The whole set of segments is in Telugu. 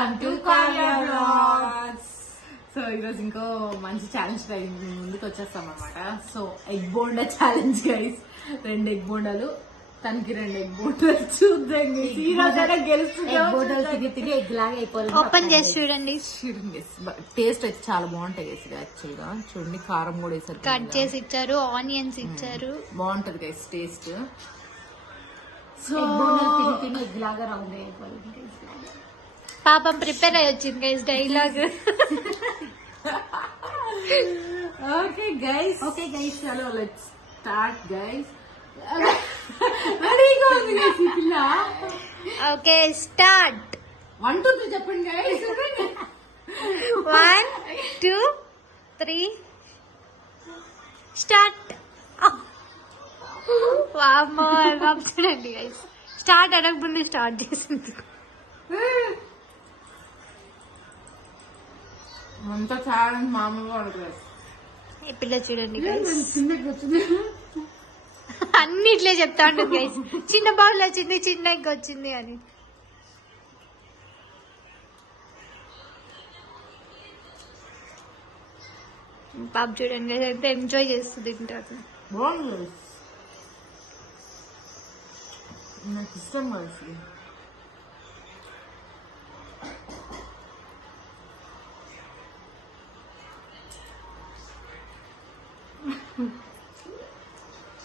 Welcome to Kavya vlogs. So ఈరోజు ఇంకో మంచి ఛాలెంజ్ ముందుకు వచ్చేస్తాం అనమాట. So egg bonda challenge guys. 2 egg బోండాలు, తనకి 2 ఎగ్ బోండాలు. చూద్దాం తిని ఎగ్ లాగా అయిపోయింది. ఓపెన్ చేసి చూడండి. టేస్ట్ అయితే చాలా బాగుంటాయి గైస్. యాక్చువల్ గా చూడండి, కారం కూడా వేసారు, కట్ చేసి ఇచ్చారు, ఆనియన్స్ ఇచ్చారు. బాగుంటది గైస్ టేస్ట్. సో తిని ఎగ్ లాగా రౌండ్ అయిపోయింది. పాపం ప్రిపేర్ అయ్యి వచ్చింది గైస్ డైలాగ్. ఓకే గైస్, చలో లెట్స్ స్టార్ట్ గైస్. రెడీగా ఉంది గైస్ ఈ పిల్ల. Okay start. 1 2 3 చెప్పండి గైస్. 1 2 3 స్టార్ట్. వామ్మో చూడండి గైస్, స్టార్ట్ అనకముందు స్టార్ట్ చేసింది. అంతా ఛాలెంజ్ మామూలుగా ఉండదు. ఈ పిల్ల చూడండి గైస్, చిన్నకి వచ్చింది. అన్ని ఇట్లే చెప్తా ఉంటుంది గైస్. చిన్న బౌల్ వచ్చింది, చిన్న ఎగ్ వచ్చింది అని. పాప చూడండి గైస్, ఎంత ఎంజాయ్ చేస్తుంది తింటారు. బాగుంది, నాకు ఇష్టం కలిసి.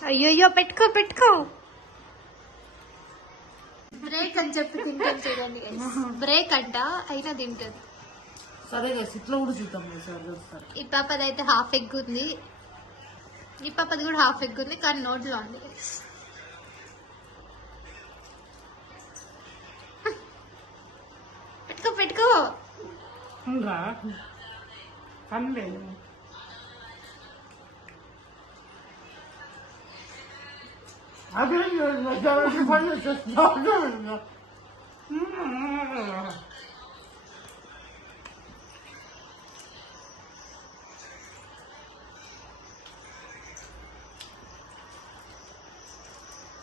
అయ్యో పెట్టుకో పెట్టుకో. బ్రేక్ అని చెప్పి తింటాను చూడండి గైస్. బ్రేక్ అంట అయినా తింటుంది. సరే గైస్, ఇట్లా కూడా చూద్దాం. ఈ పాపది అయితే హాఫ్ ఎగ్ ఉంది, ఈ పాపది కూడా హాఫ్ ఎగ్ ఉంది, కానీ నోట్లో ఉంది గైస్. పెట్టుకో పెట్టుకో. పనిలేదు. అదే పని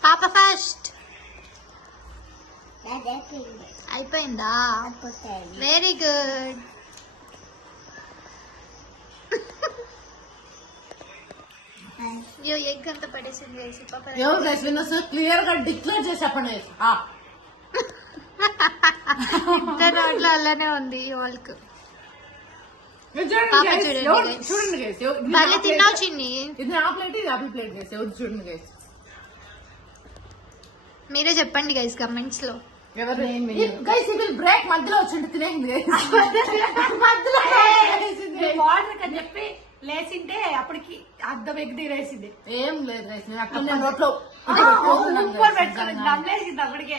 పాప ఫస్ట్ అయిపోయిందా? Very good. ఎగ్ అంతా పడేసింది గైస్. పాప ఎవరు గైస్ విన్నర్స్ క్లియర్ గా డిక్లేర్ చేసి చెప్పండి. ఇద్దరు నోట్లో అలానే ఉంది వాళ్ళకు. చూడండి గైస్, మళ్ళీ తిన్నావు చిన్ని. ఇది ఆ ప్లేట్, ఇది ఆపిల్ ప్లేట్ గైస్. ఎవరు చూడండి గైస్, మీరే చెప్పండి గైస్ కమెంట్స్ లో. గైస్ ఇది బ్రేక్ మధ్యలో వచ్చింది తినేసింది. వాటర్ అని చెప్పి లేచింటే అప్పటికి అద్దం ఎగ్ తీరేసింది. ఏం లేదు గైస్, నేను అక్కడ నోట్లో నమ్మలేసింది అప్పటికే.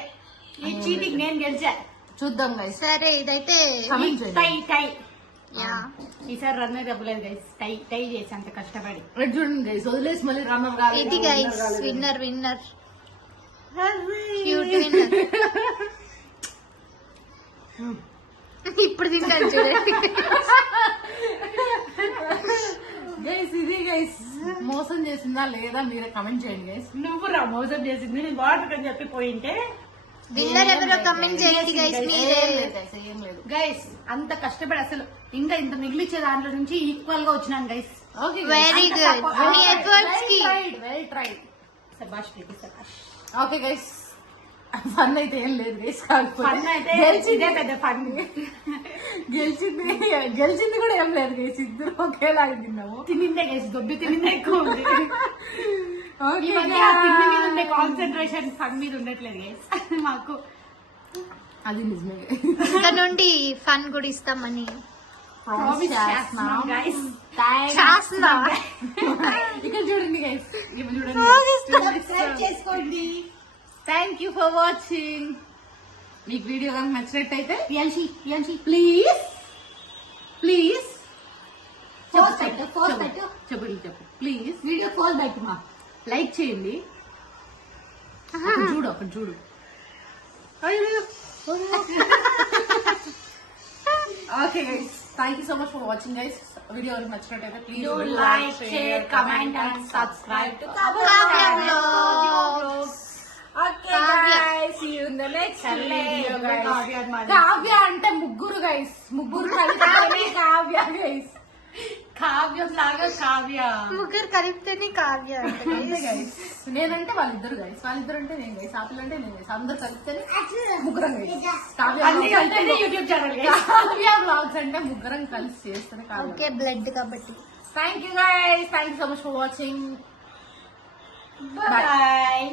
ఈ చీటింగ్ నేను గెలిచా. చూద్దాం గైస్. సరే ఇదైతే టై టై. యా, ఈసారి రన్నర్ ఇవ్వలేదు గైస్. టై టై చేసి అంత కష్టపడి. చూడండి గైస్, వదిలేసి మళ్ళీ రన్నర్ కాదు. ఇది guys winner winner cute winner. ఇప్పుడు తింటాను చూడండి గైస్. ఇది గైస్ మోసం చేసిందా లేదా మీరే కమెంట్ చేయండి గైస్. నువ్వు రా మోసం చేసింది. నేను వాటర్ అని చెప్పి పోయింటే విన్నర్ ఎవరో కమెంట్ చేయండి గైస్. మీరే ఏం లేదు గైస్, అంత కష్టపడి అసలు ఇంకా ఇంత మిగిలిచ్చే దాంట్లో నుంచి ఈక్వల్ గా వచ్చినాను గైస్. Very good. మీ ఎఫర్ట్స్ కి వెల్ ట్రైడ్. శభాష్ ప్రీతి, శభాష్. ఓకే గైస్, ఫన్ అయితే ఏం లేదు గైస్. ఫన్ అయితే ఇదే పెద్ద ఫన్. గెలిచింది కూడా ఏం లేదు గైస్. ఇద్దరు ఒకేలాగా తిన్నాము. తినిందే గైస్, దొబ్బి తినిందే ఎక్కువ ఉంది. కాన్సన్ట్రేషన్ ఫన్ మీద ఉండట్లేదు గైస్ మాకు. అది నిజమే. ఇక్కడ నుండి ఫన్ కూడా ఇస్తామని ఇక్కడ చూడండి గైస్, చూడండి. చేసుకోండి. Thank you for watching. మీకు వీడియో కనుక నచ్చినట్టయితే ప్రియాంశి ప్లీజ్ ప్లీజ్ చెప్పు ప్లీజ్ వీడియో కాల్ బయట మా లైక్ చేయండి. అక్కడ చూడు. Okay guys, thank you so much for watching guys. Video కనుక నచ్చినట్టయితే please like, share, comment and subscribe to Kavya vlogs. Okay guys, see you in the next video guys. Kavya అంటే ముగ్గురు గైస్ ముగ్గురు కలిపితేనే కావ్య గైస్. కావ్యం లాగా కావ్య. ముగ్గురు కలిపితేనే కావ్య అంట అంతే గైస్. నేనంటే వాళ్ళిద్దరు గైస్, వాళ్ళిద్దరు అంటే నేను గైస్, ఆపిల్ అంటే నేను గైస్, అందరు కలిపితేనే ముగ్గురం గైస్. అన్ని కలిపితేనే యూట్యూబ్ ఛానల్. కావ్య బ్లాగ్స్ అంటే ముగ్గురం కలిసి చేస్తేనే కావ్య. ఓకే బ్లడ్ కాబట్టి. Thank you guys, thank you so much for watching. Bye.